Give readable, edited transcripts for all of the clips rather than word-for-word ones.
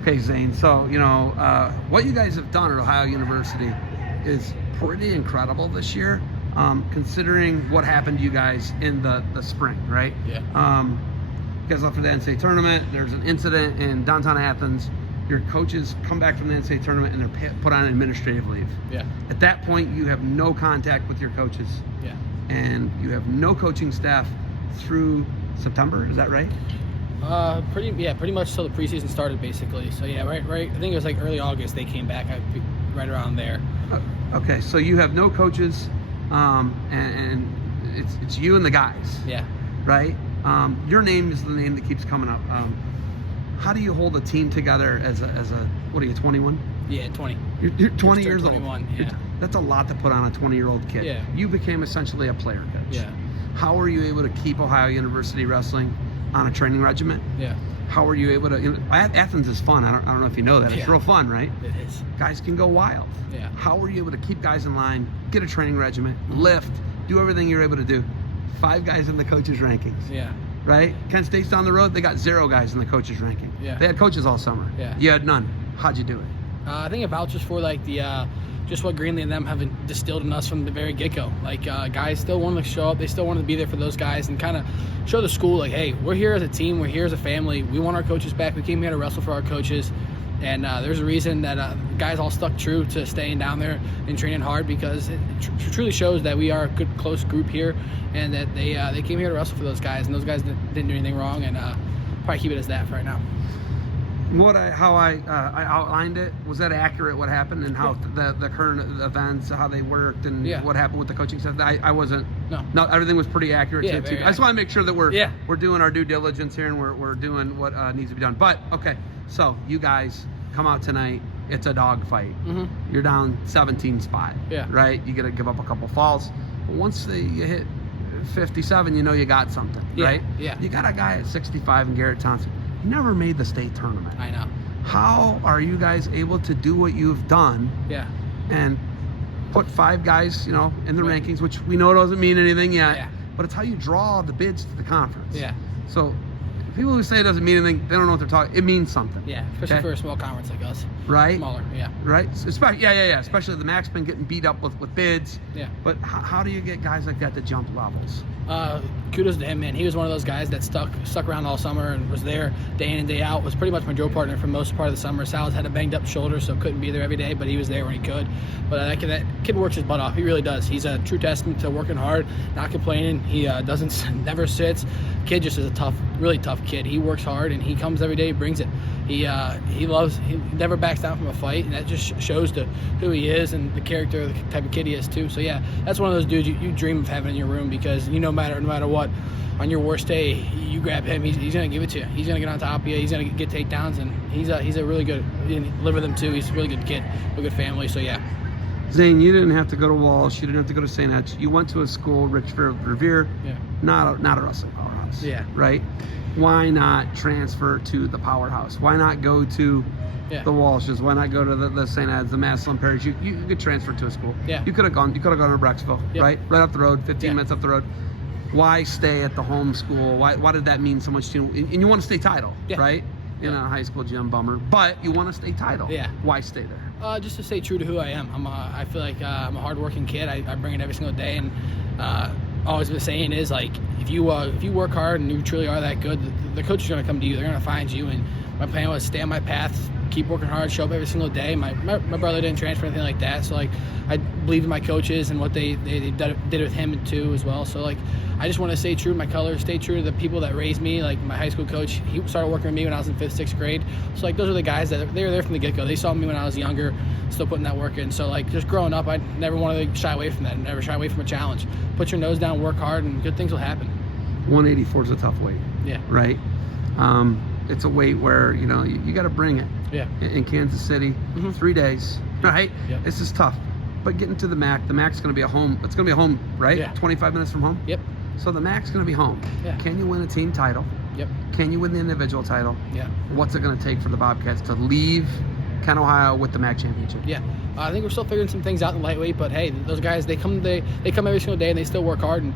Okay, Zane. So, what you guys have done at Ohio University is pretty incredible this year, considering what happened to you guys in the spring, right? Yeah. You guys left for the NCAA tournament. There's an incident in downtown Athens. Your coaches come back from the NCAA tournament and they're put on administrative leave. Yeah. At that point, you have no contact with your coaches. Yeah. And you have no coaching staff through September. Is that right? Pretty much till the preseason started, basically. So yeah, right. I think it was like early August they came back, right around there. Okay, so you have no coaches, and it's you and the guys. Yeah. Right. Your name is the name that keeps coming up. How do you hold a team together as a what are you, 21? Yeah, 20. You're 20 years old. 21. Yeah. That's a lot to put on a 20-year-old kid. Yeah. You became essentially a player coach. Yeah. How were you able to keep Ohio University wrestling on a training regimen? Yeah. How were you able to? Athens is fun. I don't know if you know that. It's real fun, right? It is. Guys can go wild. Yeah. How were you able to keep guys in line, get a training regimen, lift, do everything you're able to do? 5 guys in the coaches' rankings. Yeah. Right? Kent State's down the road. They got 0 guys in the coaches' ranking. Yeah. They had coaches all summer. Yeah. You had none. How'd you do it? I think it vouches for like the just what Greenlee and them have distilled in us from the very get-go. Like guys still wanted to show up. They still wanted to be there for those guys and kind of show the school like, hey, we're here as a team. We're here as a family. We want our coaches back. We came here to wrestle for our coaches. And there's a reason that guys all stuck true to staying down there and training hard, because it truly shows that we are a good, close group here, and that they came here to wrestle for those guys, and those guys didn't do anything wrong, and probably keep it as that for right now. How I outlined it, was that accurate? What happened and how the current events, how they worked, and what happened with the coaching stuff? I wasn't. No, everything was pretty accurate. Yeah, too. I just want to make sure that we're doing our due diligence here and we're doing what needs to be done. But okay, so you guys come out tonight. It's a dog fight. Mm-hmm. You're down 17 spot. Yeah. Right. You got to give up a couple falls. But once you hit 57, you got something. Yeah. Right. Yeah. You got a guy at 65 in Garrett Thompson. He never made the state tournament. I know. How are you guys able to do what you've done? Yeah. And put 5 guys, in the rankings, which we know doesn't mean anything yet. Yeah. But it's how you draw the bids to the conference. Yeah. So people who say it doesn't mean anything, they don't know what they're talking. It means something. Yeah, especially for a small conference like us. Right. Smaller. Yeah. Right. Especially, Especially the Mac's been getting beat up with bids. Yeah. But how do you get guys like that to jump levels? Kudos to him, man. He was one of those guys that stuck around all summer and was there day in and day out. Was pretty much my drill partner for most part of the summer. Sal's had a banged up shoulder, so couldn't be there every day, but he was there when he could. But that kid works his butt off. He really does. He's a true testament to working hard, not complaining. He never sits. Kid just is a really tough kid. He works hard and he comes every day. He brings it. He never backs down from a fight, and that just shows to who he is and the character, the type of kid he is too. So yeah, that's one of those dudes you dream of having in your room, because no matter what, on your worst day, you grab him, he's gonna give it to you. He's gonna get on top of you. He's gonna get takedowns, and he's a really good. Live with him too. He's a really good kid, a good family. So yeah. Zane, you didn't have to go to Walsh. You didn't have to go to St. Ed's. You went to a school, Richfield Revere. Yeah. Not a wrestling powerhouse. Yeah. Right. Why not transfer to the powerhouse? Why not go to the Walshes? Why not go to the St. Ed's, the Massillon Parish? You could transfer to a school. Yeah. You could have gone to Brecksville, right up the road, 15 minutes up the road. Why stay at the home school? Why did that mean so much to you? And you want to stay title, right? In a high school gym, bummer. But you want to stay title. Yeah. Why stay there? Just to stay true to who I am. I feel like I'm a hardworking kid. I bring it every single day, and always the saying is, like, if you work hard and you truly are that good, the coach is going to come to you. They're going to find you. And my plan was stay on my path, keep working hard, show up every single day. My brother didn't transfer or anything like that, so like I believe in my coaches and what they did with him too as well. So like I just want to stay true to my colors, stay true to the people that raised me. Like my high school coach, he started working with me when I was in 5th, 6th grade. So like those are the guys that they were there from the get-go. They saw me when I was younger, still putting that work in. So like just growing up, I never wanted to shy away from that. Never shy away from a challenge. Put your nose down, work hard, and good things will happen. 184 is a tough weight. Yeah. Right. It's a weight where you got to bring it. Yeah. In Kansas City, 3 days. Right. Yep. This is tough. But getting to the MAC is going to be a home. It's going to be a home, right? Yeah. 25 minutes from home. Yep. So the MAC's going to be home. Yeah. Can you win a team title? Yep. Can you win the individual title? Yeah. What's it going to take for the Bobcats to leave Kent, Ohio with the MAC championship? Yeah. I think we're still figuring some things out in lightweight, but hey, those guys, they come every single day and they still work hard, and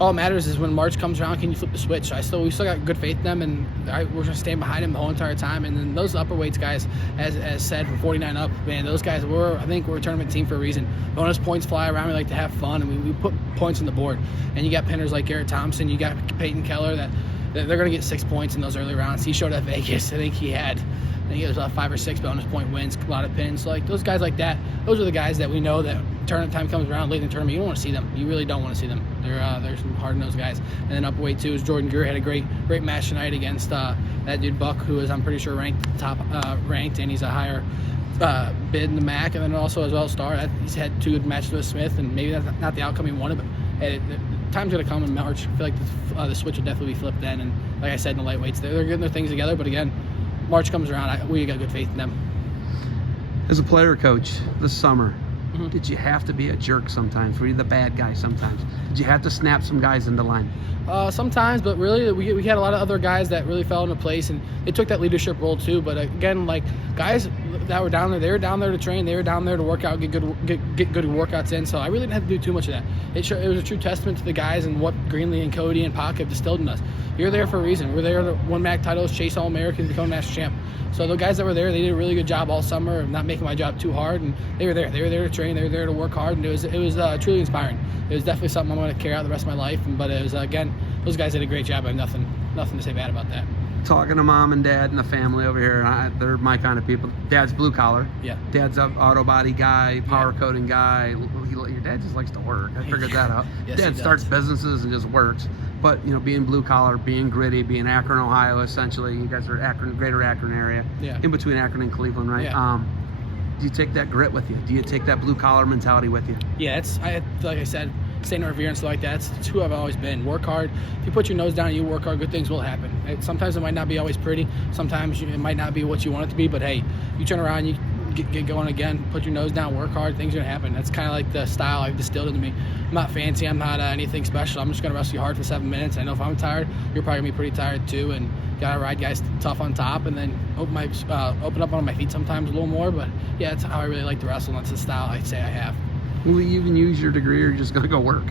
all it matters is when March comes around, can you flip the switch? We still got good faith in them, and we're gonna stand behind them the whole entire time. And then those upper weights guys, as said, from 49 up, man, those guys I think we're a tournament team for a reason. Bonus points fly around. We like to have fun, and we put points on the board. And you got pinners like Garrett Thompson, you got Peyton Keller that they're gonna get 6 points in those early rounds. He showed at Vegas. I think he was 5 or 6 bonus point wins, a lot of pins. So like those guys like that, those are the guys that we know that tournament time comes around, late in the tournament, you don't want to see them. You really don't want to see them. They're some hard-nosed guys. And then upweight too is Jordan Greer had a great match tonight against that dude Buck, who is I'm pretty sure top ranked, and he's a higher bid in the MAC, and then also as well Star. He's had 2 good matches with Smith, and maybe that's not the outcome he wanted, but the time's gonna come in March. I feel like the switch will definitely be flipped then. And like I said, in the lightweights, they're getting their things together. But again, March comes around, we got good faith in them. As a player coach this summer, did you have to be a jerk sometimes? Were you the bad guy sometimes? Did you have to snap some guys into line? Sometimes, but really we had a lot of other guys that really fell into place, and they took that leadership role too. But again, like guys that were down there, they were down there to train, they were down there to work out, get good workouts in. So I really didn't have to do too much of that. It was a true testament to the guys and what Greenlee and Cody and Pac have distilled in us. You're there for a reason. We're there to win MAC titles, chase All-Americans, become national champ. So the guys that were there, they did a really good job all summer of not making my job too hard, and they were there. They were there to train. They were there to work hard, and it was truly inspiring. It was definitely something I'm going to carry out the rest of my life. But it was again, those guys did a great job. I have nothing to say bad about that. Talking to mom and dad and the family over here, they're my kind of people. Dad's blue collar. Yeah. Dad's an auto body guy, power coating guy. Your dad just likes to work. I figured that out. Yes, Dad starts businesses and just works. But being blue collar, being gritty, being Akron, Ohio, essentially. You guys are Akron, greater Akron area. Yeah. In between Akron and Cleveland, right? Yeah. Do you take that grit with you? Do you take that blue collar mentality with you? Yeah, like I said, St. Revere and stuff like that. It's who I've always been. Work hard. If you put your nose down and you work hard, good things will happen. Sometimes it might not be always pretty. Sometimes it might not be what you want it to be. But hey, you turn around, you get going again, put your nose down, work hard, things are gonna happen. That's kind of like the style I've distilled into me. I'm not fancy. I'm not anything special. I'm just gonna wrestle you hard for 7 minutes. I know if I'm tired, you're probably gonna be pretty tired too. And gotta ride guys tough on top, and then open up on my feet sometimes a little more. But yeah, that's how I really like to wrestle. And that's the style I'd say I have. Will you even use your degree, or are you just gonna go work?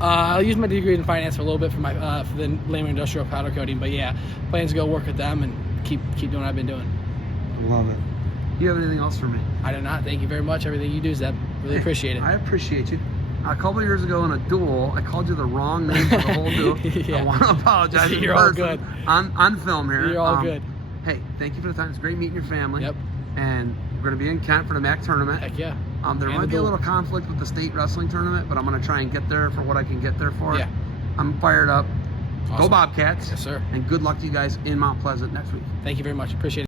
I'll use my degree in finance for a little bit for the Lehman Industrial Powder Coating, but yeah, plans to go work with them and keep doing what I've been doing. Love it. Do you have anything else for me? I do not. Thank you very much. Everything you do, Zeb. Really appreciate it. I appreciate you. A couple of years ago in a duel, I called you the wrong name for the whole duel. Yeah. I want to apologize. You're all good. On film here. You're all good. Hey, thank you for the time. It's great meeting your family. Yep. And we're going to be in Kent for the MAC tournament. Heck yeah. There might be a little conflict with the state wrestling tournament, but I'm going to try and get there for what I can get there for. Yeah. I'm fired up. Awesome. Go Bobcats. Yes, sir. And good luck to you guys in Mount Pleasant next week. Thank you very much. Appreciate it.